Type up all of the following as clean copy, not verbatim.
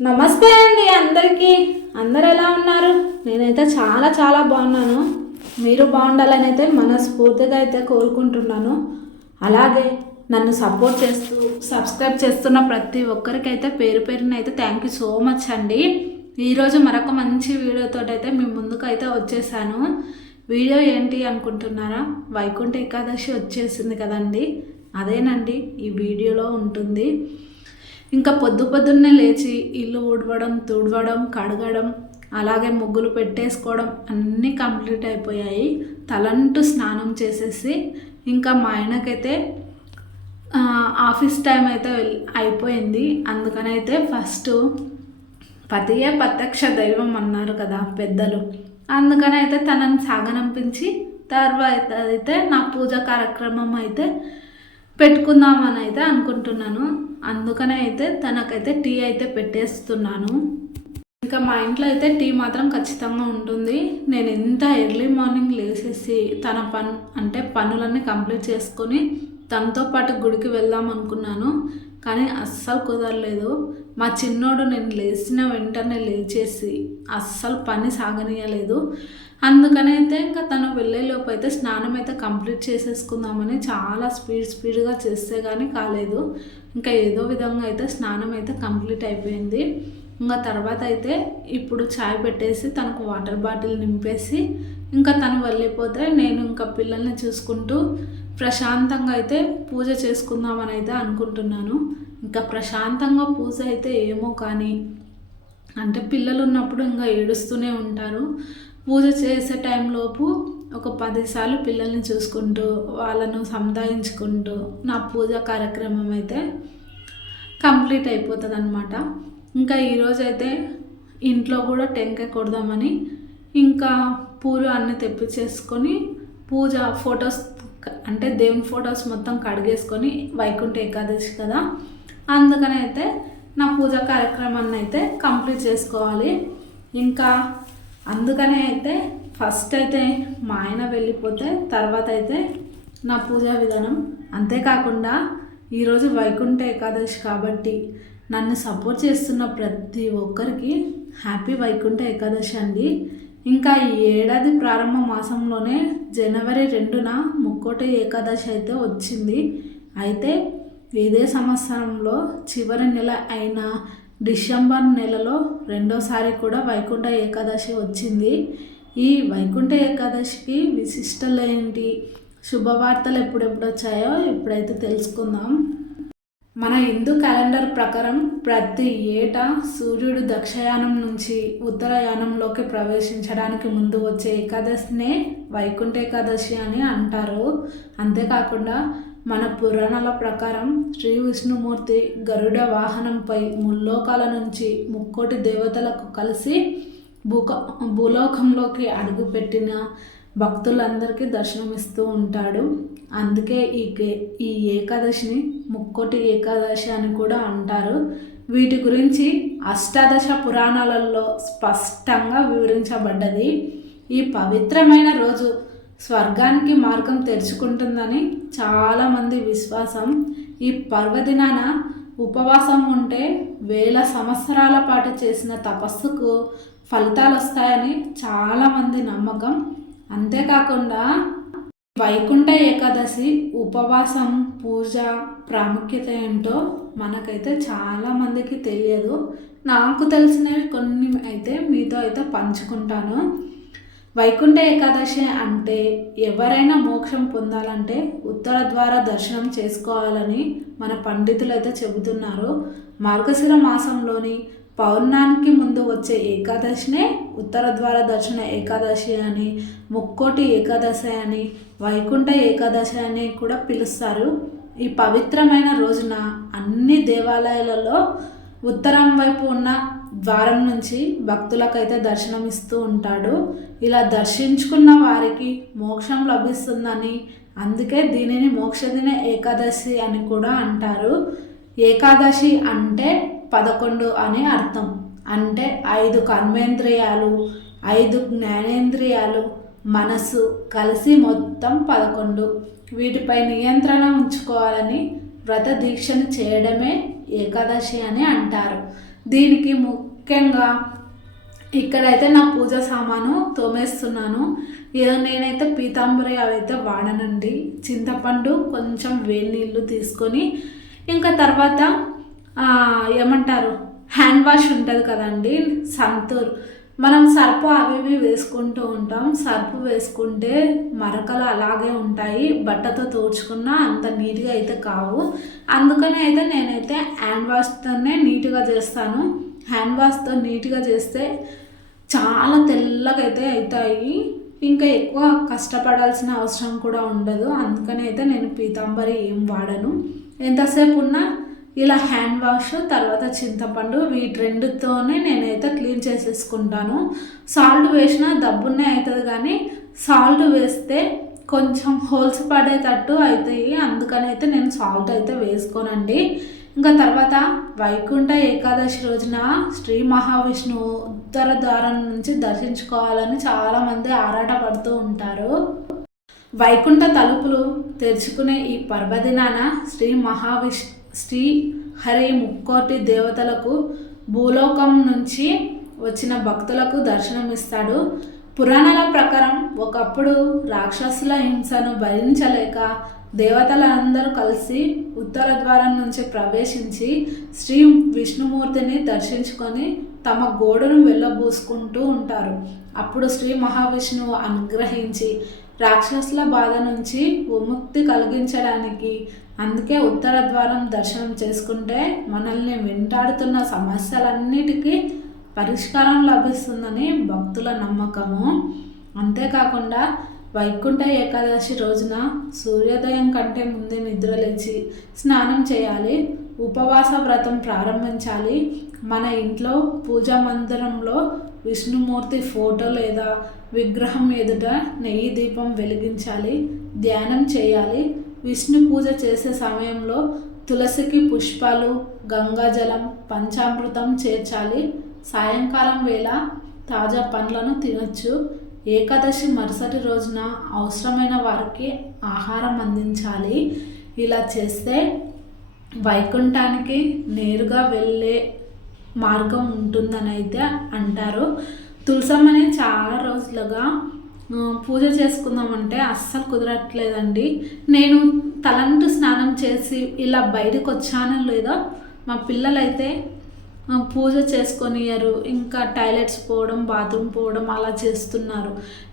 నమస్తే అండి అందరికీ. అందరు ఎలా ఉన్నారు? నేనైతే చాలా చాలా బాగున్నాను. మీరు బాగుండాలని అయితే మనస్ఫూర్తిగా అయితే కోరుకుంటున్నాను. అలాగే నన్ను సపోర్ట్ చేస్తూ సబ్స్క్రైబ్ చేస్తున్న ప్రతి ఒక్కరికైతే పేరు పేరున అయితే థ్యాంక్ యూ సో మచ్ అండి. ఈరోజు మరొక మంచి వీడియోతో అయితే మీ ముందుకు అయితే వచ్చేసాను. వీడియో ఏంటి అనుకుంటున్నారా? వైకుంఠ ఏకాదశి వచ్చేసింది కదండి, అదేనండి ఈ వీడియోలో ఉంటుంది. ఇంకా పొద్దున్నే లేచి ఇల్లు ఊడవడం, తుడవడం, కడగడం, అలాగే ముగ్గులు పెట్టేసుకోవడం అన్నీ కంప్లీట్ అయిపోయాయి. తలంటూ స్నానం చేసేసి ఇంకా మా ఆయనకైతే ఆఫీస్ టైం అయితే అయిపోయింది. అందుకనైతే ఫస్ట్ పతియే ప్రత్యక్ష దైవం అన్నారు కదా పెద్దలు. అందుకనైతే తనని సాగనంపించి తర్వాత అయితే నా పూజ కార్యక్రమం అయితే పెట్టుకుందామని అయితే అనుకుంటున్నాను. అందుకనే అయితే తనకైతే టీ అయితే పెట్టేస్తున్నాను. ఇంకా మా ఇంట్లో అయితే టీ మాత్రం ఖచ్చితంగా ఉంటుంది. నేను ఎంత ఎర్లీ మార్నింగ్ లేచేసి తన పనులన్నీ కంప్లీట్ చేసుకొని తనతో పాటు గుడికి వెళ్దాం అనుకున్నాను, కానీ అస్సలు కుదరలేదు. మా చిన్నోడు నేను లేచిన వెంటనే లేచేసి అస్సలు పని సాగనీయలేదు. అందుకనైతే ఇంకా తను వెళ్ళేలోపు అయితే స్నానం అయితే కంప్లీట్ చేసేసుకుందామని చాలా స్పీడ్గా చేస్తే కానీ కాలేదు. ఇంకా ఏదో విధంగా అయితే స్నానం అయితే కంప్లీట్ అయిపోయింది. ఇంకా తర్వాత అయితే ఇప్పుడు చాయ్ పెట్టేసి తనకు వాటర్ బాటిల్ నింపేసి ఇంకా తను వెళ్ళిపోతే నేను ఇంకా పిల్లల్ని చూసుకుంటూ ప్రశాంతంగా అయితే పూజ చేసుకుందామని అయితే అనుకుంటున్నాను. ఇంకా ప్రశాంతంగా పూజ అయితే ఏమో కానీ అంటే పిల్లలు ఉన్నప్పుడు ఇంకా ఏడుస్తూనే ఉంటారు. పూజ చేసే టైంలోపు ఒక 10 సార్లు పిల్లల్ని చూసుకుంటూ వాళ్ళను సముదాయించుకుంటూ నా పూజ కార్యక్రమం అయితే కంప్లీట్ అయిపోతుంది అన్నమాట. ఇంకా ఈరోజైతే ఇంట్లో కూడా టెంకాయ కొడదామని ఇంకా పూలు అన్నీ తెప్పించేసుకొని పూజ ఫొటోస్ అంటే దేవుని ఫొటోస్ మొత్తం కడిగేసుకొని వైకుంఠ ఏకాదశి కదా, అందుకని అయితే నా పూజ కార్యక్రమాన్ని అయితే కంప్లీట్ చేసుకోవాలి. ఇంకా అందుకనే అయితే ఫస్ట్ అయితే మా ఆయన వెళ్ళిపోతే తర్వాత అయితే నా పూజా విధానం. అంతేకాకుండా ఈరోజు వైకుంఠ ఏకాదశి కాబట్టి నన్ను సపోర్ట్ చేస్తున్న ప్రతి ఒక్కరికి హ్యాపీ వైకుంఠ ఏకాదశి అండి. ఇంకా ఈ ఏడాది ప్రారంభ మాసంలోనే జనవరి 2న ముక్కోటి ఏకాదశి అయితే వచ్చింది. అయితే ఇదే సంవత్సరంలో చివరి నెల అయిన డిసెంబర్ నెలలో రెండోసారి కూడా వైకుంఠ ఏకాదశి వచ్చింది. ఈ వైకుంఠ ఏకాదశికి విశిష్టలు ఏంటి, శుభవార్తలు ఎప్పుడెప్పుడు వచ్చాయో ఇప్పుడైతే తెలుసుకుందాం. మన హిందూ క్యాలెండర్ ప్రకారం ప్రతి ఏటా సూర్యుడు దక్షయానం నుంచి ఉత్తరాయణంలోకి ప్రవేశించడానికి ముందు వచ్చే ఏకాదశినే వైకుంఠ ఏకాదశి అని అంటారు. అంతేకాకుండా మన పురాణాల ప్రకారం శ్రీ విష్ణుమూర్తి గరుడ వాహనంపై ముల్లోకాల నుంచి ముక్కోటి దేవతలకు కలిసి భూలోకంలోకి అడుగుపెట్టిన భక్తులందరికీ దర్శనమిస్తూ ఉంటాడు. అందుకే ఈ ఏకాదశిని ముక్కోటి ఏకాదశి అని కూడా అంటారు. వీటి గురించి అష్టాదశ పురాణాలలో స్పష్టంగా వివరించబడ్డది. ఈ పవిత్రమైన రోజు స్వర్గానికి మార్గం తెరుచుకుంటుందని చాలామంది విశ్వాసం. ఈ పర్వదినాన ఉపవాసం ఉంటే 1000 సంవత్సరాల పాటు చేసిన తపస్సుకు ఫలితాలు వస్తాయని చాలామంది నమ్మకం. అంతేకాకుండా వైకుంఠ ఏకాదశి ఉపవాసం పూజ ప్రాముఖ్యత ఏంటో మనకైతే చాలామందికి తెలియదు. నాకు తెలిసినవి కొన్ని అయితే మీతో అయితే పంచుకుంటాను. వైకుంఠ ఏకాదశి అంటే ఎవరైనా మోక్షం పొందాలంటే ఉత్తర ద్వార దర్శనం చేసుకోవాలని మన పండితులు అయితే చెబుతున్నారు. మార్గశిర మాసంలోని పౌర్ణానికి ముందు వచ్చే ఏకాదశినే ఉత్తర ద్వార దర్శన ఏకాదశి అని, ముక్కోటి ఏకాదశి అని, వైకుంఠ ఏకాదశి అని కూడా పిలుస్తారు. ఈ పవిత్రమైన రోజున అన్ని దేవాలయాలలో ఉత్తరం వైపు ఉన్న ద్వారం నుంచి భక్తులకైతే దర్శనమిస్తూ ఉంటాడు. ఇలా దర్శించుకున్న వారికి మోక్షం లభిస్తుందని, అందుకే దీనిని మోక్షదిన ఏకాదశి అని కూడా అంటారు. ఏకాదశి అంటే 11 అని అర్థం. అంటే 5 కర్మేంద్రియాలు, 5 జ్ఞానేంద్రియాలు, మనసు కలిసి మొత్తం 11. వీటిపై నియంత్రణ ఉంచుకోవాలని వ్రత దీక్షను చేయడమే ఏకాదశి అని అంటారు. దీనికి ముఖ్యంగా ఇక్కడైతే నా పూజ సామాను తోమేస్తున్నాను. నేనైతే పీతాంబరి అవైతే వాడనండి. చింతపండు, కొంచెం వేడి నీళ్ళు తీసుకొని ఇంకా తర్వాత ఏమంటారు హ్యాండ్ వాష్ ఉంటుంది కదండి, సంతూర్. మనం సర్పు అవి ఇవి వేసుకుంటూ ఉంటాం. సర్పు వేసుకుంటే మరకలు అలాగే ఉంటాయి, బట్టతో తుడుచుకున్నా అంత నీట్గా అయితే కావు. అందుకని అయితే నేనైతే హ్యాండ్ వాష్తోనే నీట్గా చేస్తాను. హ్యాండ్ వాష్తో నీట్గా చేస్తే చాలా తెల్లగా అయితే అవుతాయి. ఇంకా ఎక్కువ కష్టపడాల్సిన అవసరం కూడా ఉండదు. అందుకని అయితే నేను పీతాంబరి ఏం వాడను. ఎంతసేపు ఉన్నా ఇలా హ్యాండ్ వాష్ తర్వాత చింతపండు వీటి రెండుతోనే నేనైతే క్లీన్ చేసేసుకుంటాను. సాల్ట్ వేసినా దబ్బున్నే అవుతుంది, కానీ సాల్ట్ వేస్తే కొంచెం హోల్స్ పడేటట్టు అవుతాయి. అందుకని అయితే నేను సాల్ట్ అయితే వేసుకోనండి. ఇంకా తర్వాత వైకుంఠ ఏకాదశి రోజున శ్రీ మహావిష్ణువు ఉత్తర ద్వారం నుంచి దర్శించుకోవాలని చాలామంది ఆరాటపడుతూ ఉంటారు. వైకుంఠ తలుపులు తెరుచుకునే ఈ పర్వదినాన శ్రీ హరి ముక్కోటి దేవతలకు భూలోకం నుంచి వచ్చిన భక్తులకు దర్శనమిస్తాడు. పురాణాల ప్రకారం ఒకప్పుడు రాక్షసుల హింసను భరించలేక దేవతలందరూ కలిసి ఉత్తర ద్వారం నుంచి ప్రవేశించి శ్రీ విష్ణుమూర్తిని దర్శించుకొని తమ గోడును వెళ్ళబూసుకుంటూ ఉంటారు. అప్పుడు శ్రీ మహావిష్ణువు అనుగ్రహించి రాక్షసుల బాధ నుంచి విముక్తి కలిగించడానికి, అందుకే ఉత్తర ద్వారం దర్శనం చేసుకుంటే మనల్ని వెంటాడుతున్న సమస్యలన్నిటికీ పరిష్కారం లభిస్తుందని భక్తుల నమ్మకము. అంతేకాకుండా వైకుంఠ ఏకాదశి రోజున సూర్యోదయం కంటే ముందే నిద్రలేచి స్నానం చేయాలి, ఉపవాస వ్రతం ప్రారంభించాలి. మన ఇంట్లో పూజా మందిరంలో విష్ణుమూర్తి ఫోటో లేదా విగ్రహం ఎదుట నెయ్యి దీపం వెలిగించాలి, ధ్యానం చేయాలి. విష్ణు పూజ చేసే సమయంలో తులసికి పుష్పాలు, గంగాజలం, పంచామృతం చేర్చాలి. సాయంకాలం వేళ తాజా పండ్లను తినొచ్చు. ఏకాదశి మరుసటి రోజున అవసరమైన వారికి ఆహారం అందించాలి. ఇలా చేస్తే వైకుంఠానికి నేరుగా వెళ్ళే మార్గం ఉంటుందని అయితే అంటారు. తులసమ్మని చాలా రోజులుగా పూజ చేసుకుందామంటే అస్సలు కుదరట్లేదండి. నేను తలంటు స్నానం చేసి ఇలా బయటకు వచ్చానో లేదో మా పిల్లలైతే పూజ చేసుకొనియరు. ఇంకా టాయిలెట్స్ పోవడం, బాత్రూమ్ పోవడం అలా చేస్తున్నారు.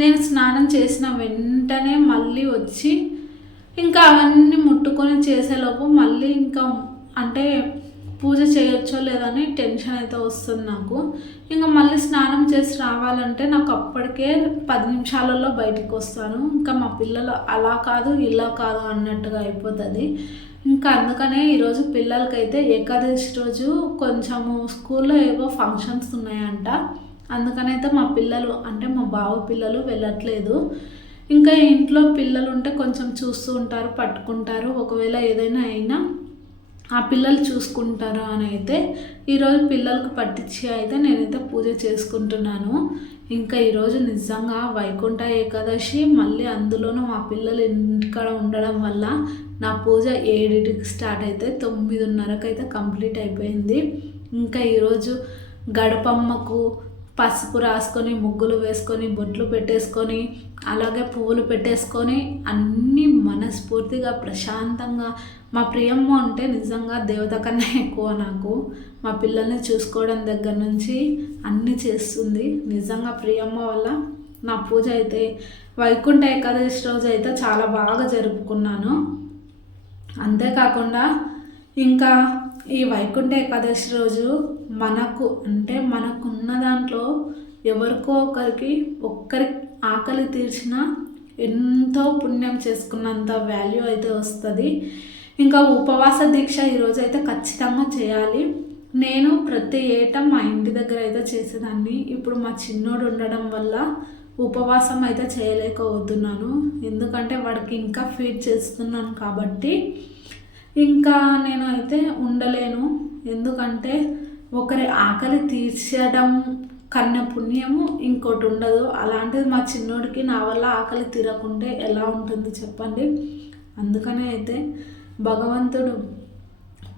నేను స్నానం చేసిన వెంటనే మళ్ళీ వచ్చి ఇంకా అవన్నీ ముట్టుకొని చేసేలోపు మళ్ళీ ఇంకా అంటే పూజ చేయొచ్చో లేదని టెన్షన్ అయితే వస్తుంది నాకు. ఇంకా మళ్ళీ స్నానం చేసి రావాలంటే నాకు అప్పటికే 10 నిమిషాలలో బయటికి వస్తాను. ఇంకా మా పిల్లలు అలా కాదు ఇలా కాదు అన్నట్టుగా అయిపోతుంది. ఇంకా అందుకనే ఈరోజు పిల్లలకైతే ఏకాదశి రోజు కొంచెము స్కూల్లో ఏవో ఫంక్షన్స్ ఉన్నాయంట. అందుకనైతే మా పిల్లలు అంటే మా బావ పిల్లలు వెళ్ళట్లేదు. ఇంకా ఇంట్లో పిల్లలు ఉంటే కొంచెం చూస్తూ ఉంటారు, పట్టుకుంటారు. ఒకవేళ ఏదైనా అయినా ఆ పిల్లలు చూసుకుంటారు అని అయితే ఈరోజు పిల్లలకు పట్టించి అయితే నేనైతే పూజ చేసుకుంటున్నాను. ఇంకా ఈరోజు నిజంగా వైకుంఠ ఏకాదశి, మళ్ళీ అందులోనూ మా పిల్లలు ఇంటికాడ ఉండడం వల్ల నా పూజ 7కి స్టార్ట్ అయితే 9:30కి అయితే కంప్లీట్ అయిపోయింది. ఇంకా ఈరోజు గడపమ్మకు పసుపు రాసుకొని, ముగ్గులు వేసుకొని, బొట్లు పెట్టేసుకొని, అలాగే పువ్వులు పెట్టేసుకొని అన్నీ మనస్ఫూర్తిగా ప్రశాంతంగా, మా ప్రియమ్మ అంటే నిజంగా దేవత కన్నా ఎక్కువ నాకు. మా పిల్లల్ని చూసుకోవడం దగ్గర నుంచి అన్నీ చేస్తుంది. నిజంగా ప్రియమ్మ వల్ల నా పూజ అయితే వైకుంఠ ఏకాదశి రోజు అయితే చాలా బాగా జరుపుకున్నాను. అంతేకాకుండా ఇంకా ఈ వైకుంఠ ఏకాదశి రోజు మనకు అంటే మనకున్న దాంట్లో ఎవరికో ఒక్కరి ఆకలి తీర్చిన ఎంతో పుణ్యం చేసుకున్నంత వాల్యూ అయితే వస్తుంది. ఇంకా ఉపవాస దీక్ష ఈరోజు అయితే ఖచ్చితంగా చేయాలి. నేను ప్రతి ఏటా మా ఇంటి దగ్గర అయితే చేసేదాన్ని. ఇప్పుడు మా చిన్నోడు ఉండడం వల్ల ఉపవాసం అయితే చేయలేకపోతున్నాను. ఎందుకంటే వాడికి ఇంకా ఫీడ్ చేస్తున్నాను కాబట్టి ఇంకా నేను అయితే ఉండలేను. ఎందుకంటే ఒకరి ఆకలి తీర్చడం కన్నా పుణ్యము ఇంకోటి ఉండదు. అలాంటిది మా చిన్నోడికి నా వల్ల ఆకలి తీరకుంటే ఎలా ఉంటుంది చెప్పండి. అందుకనే అయితే భగవంతుడు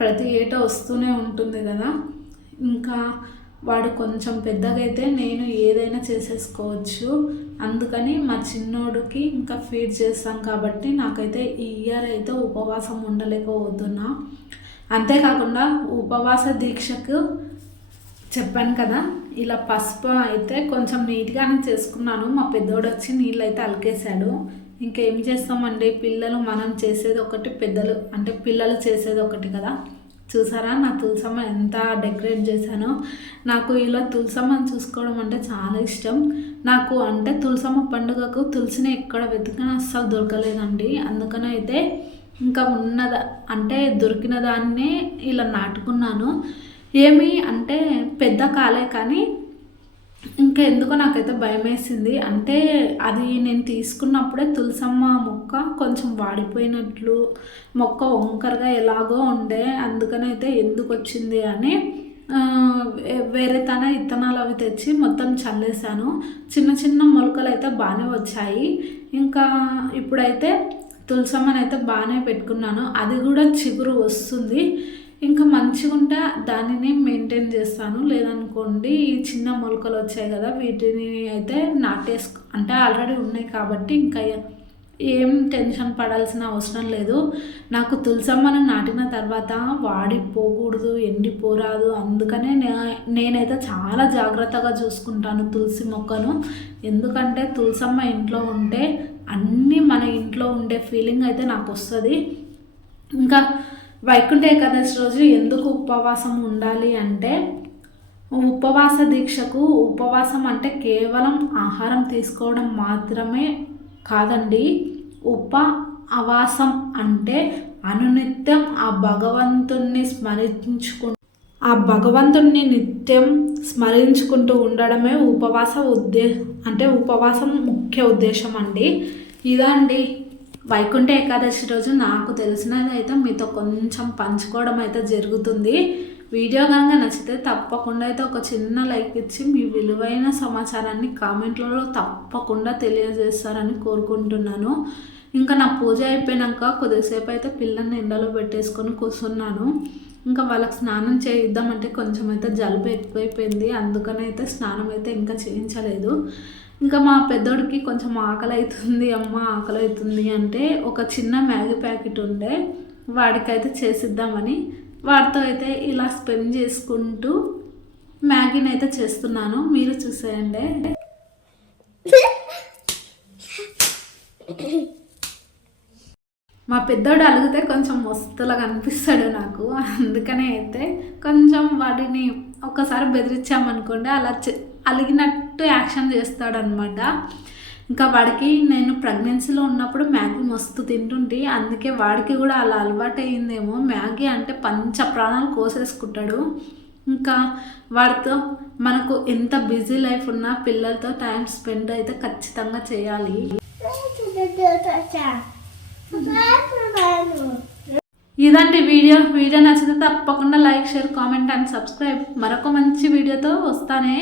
ప్రతి ఏటా వస్తూనే ఉంటుంది కదా. ఇంకా వాడు కొంచెం పెద్దగా అయితే నేను ఏదైనా చేసేసుకోవచ్చు. అందుకని మా చిన్నోడికి ఇంకా ఫీడ్ చేస్తాం కాబట్టి నాకైతే ఈ ఇయర్ అయితే ఉపవాసం ఉండలేకపోతున్నా. అంతేకాకుండా ఉపవాస దీక్షకు చెప్పాను కదా, ఇలా పసుపు అయితే కొంచెం నీట్గానే చేసుకున్నాను. మా పెద్దోడు వచ్చి నీళ్ళు అయితే అలికేశాడు. ఇంకేం చేస్తామండి, పిల్లలు మనం చేసేది ఒకటి, పెద్దలు అంటే పిల్లలు చేసేది ఒకటి కదా. చూసారా నా తులసమ్మ ఎంత డెకరేట్ చేశానో. నాకు ఇలా తులసమ్మని చూసుకోవడం అంటే చాలా ఇష్టం. నాకు అంటే తులసమ్మ పండుగకు తులసిని ఎక్కడ వెతికినా అస్సలు దొరకలేదండి. అందుకని అయితే ఇంకా అంటే దొరికిన దాన్నే ఇలా నాటుకున్నాను. ఏమి అంటే పెద్ద కాలే కానీ ఇంకా ఎందుకో నాకైతే భయం వేసింది. అంటే అది నేను తీసుకున్నప్పుడే తులసమ్మ మొక్క కొంచెం వాడిపోయినట్లు, మొక్క వంకరగా ఎలాగో ఉండే. అందుకనైతే ఎందుకు వచ్చింది అని వేరే ఇత్తనాలు అవి తెచ్చి మొత్తం చల్లేసాను. చిన్న చిన్న మొలకలు అయితే బాగానే వచ్చాయి. ఇంకా ఇప్పుడైతే తులసమ్మని అయితే బాగానే పెట్టుకున్నాను. అది కూడా చిగురు వస్తుంది. ఇంకా మంచిగా ఉంటే దానిని మెయింటైన్ చేస్తాను. లేదనుకోండి ఈ చిన్న మొలకలు వచ్చాయి కదా, వీటిని అయితే అంటే ఆల్రెడీ ఉన్నాయి కాబట్టి ఇంకా ఏం టెన్షన్ పడాల్సిన అవసరం లేదు. నాకు తులసమ్మను నాటిన తర్వాత వాడిపోకూడదు, ఎండిపోరాదు. అందుకనే నేనైతే చాలా జాగ్రత్తగా చూసుకుంటాను తులసి మొక్కను. ఎందుకంటే తులసమ్మ ఇంట్లో ఉంటే అన్నీ మన ఇంట్లో ఉండే ఫీలింగ్ అయితే నాకు వస్తుంది. ఇంకా వైకుంఠ ఏకాదశి రోజు ఎందుకు ఉపవాసం ఉండాలి అంటే, ఉపవాస దీక్షకు ఉపవాసం అంటే కేవలం ఆహారం తీసుకోవడం మాత్రమే కాదండి. ఉపవాసం అంటే అనునిత్యం ఆ భగవంతుణ్ణి నిత్యం స్మరించుకుంటూ ఉండడమే ఉపవాసం ముఖ్య ఉద్దేశం అండి. ఇదండి వైకుంఠ ఏకాదశి రోజు నాకు తెలిసినది అయితే మీతో కొంచెం పంచుకోవడం అయితే జరుగుతుంది. వీడియో కనుక నచ్చితే తప్పకుండా అయితే ఒక చిన్న లైక్ ఇచ్చి మీ విలువైన సమాచారాన్ని కామెంట్లలో తప్పకుండా తెలియజేస్తారని కోరుకుంటున్నాను. ఇంకా నా పూజ అయిపోయాక కొద్దిసేపు అయితే పిల్లల్ని ఎండలో పెట్టేసుకొని కూర్చున్నాను. ఇంకా వాళ్ళకి స్నానం చేయిద్దామంటే కొంచెం అయితే జలుబు ఎక్కువైపోయింది. అందుకని అయితే స్నానం అయితే ఇంకా చేయించలేదు. ఇంకా మా పెద్దోడికి కొంచెం ఆకలి అవుతుంది, అమ్మ ఆకలి అవుతుంది అంటే ఒక చిన్న మ్యాగీ ప్యాకెట్ ఉండే వాడికైతే చేసిద్దామని వాడితో అయితే ఇలా స్పెండ్ చేసుకుంటూ మ్యాగీని అయితే చేస్తున్నాను. మీరు చూసేయండి. మా పెద్దోడు అలిగితే కొంచెం మస్తులాగా అనిపిస్తాడు నాకు. అందుకనే అయితే కొంచెం వాటిని ఒక్కసారి బెదిరించామనుకోండి అలా అలిగినట్టు యాక్షన్ చేస్తాడనమాట. ఇంకా వాడికి నేను ప్రెగ్నెన్సీలో ఉన్నప్పుడు మ్యాగీ మస్తు తింటుంటే అందుకే వాడికి కూడా అలా అలవాటు అయ్యిందేమో. మ్యాగీ అంటే పంచ ప్రాణాలు కోసేసుకుంటాడు. ఇంకా వాడితో మనకు ఎంత బిజీ లైఫ్ ఉన్నా పిల్లలతో టైం స్పెండ్ అయితే ఖచ్చితంగా చేయాలి. ఇదండి వీడియో నచ్చితే తప్పకుండా like, share, comment and subscribe. మరొక మంచి వీడియోతో వస్తానే.